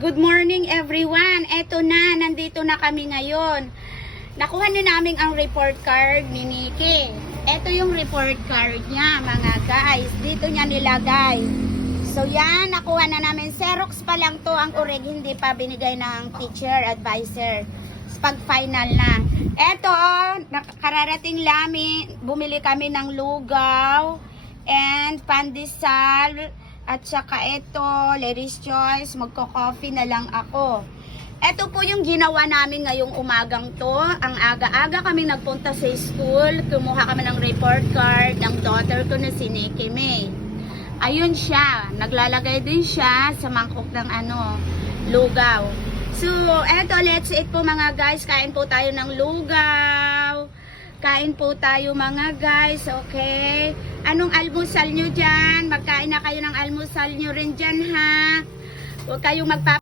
Good morning everyone. Eto na, nandito na kami ngayon. Nakuha na namin ang report card ni Nikki. Eto yung report card niya mga guys. Dito niya nilagay. So yan, nakuha na namin. Xerox pa lang to, ang urig hindi pa binigay ng teacher, advisor. Pag final na. Eto, kararating namin, bumili kami ng lugaw and pandesal. At saka ito, Lady's Choice, magko-coffee na lang ako. Ito po yung ginawa namin ngayong umagang to. Ang aga-aga kami nagpunta sa school. Kumuha kami ng report card ng daughter ko na si Nikki May. Ayun siya. Naglalagay din siya sa mangkok ng lugaw. So, eto, let's eat po mga guys. Kain po tayo ng lugaw. Kain po tayo mga guys, okay? Anong almusal nyo dyan? Magkain na kayo ng almusal nyo rin dyan, ha? Huwag kayong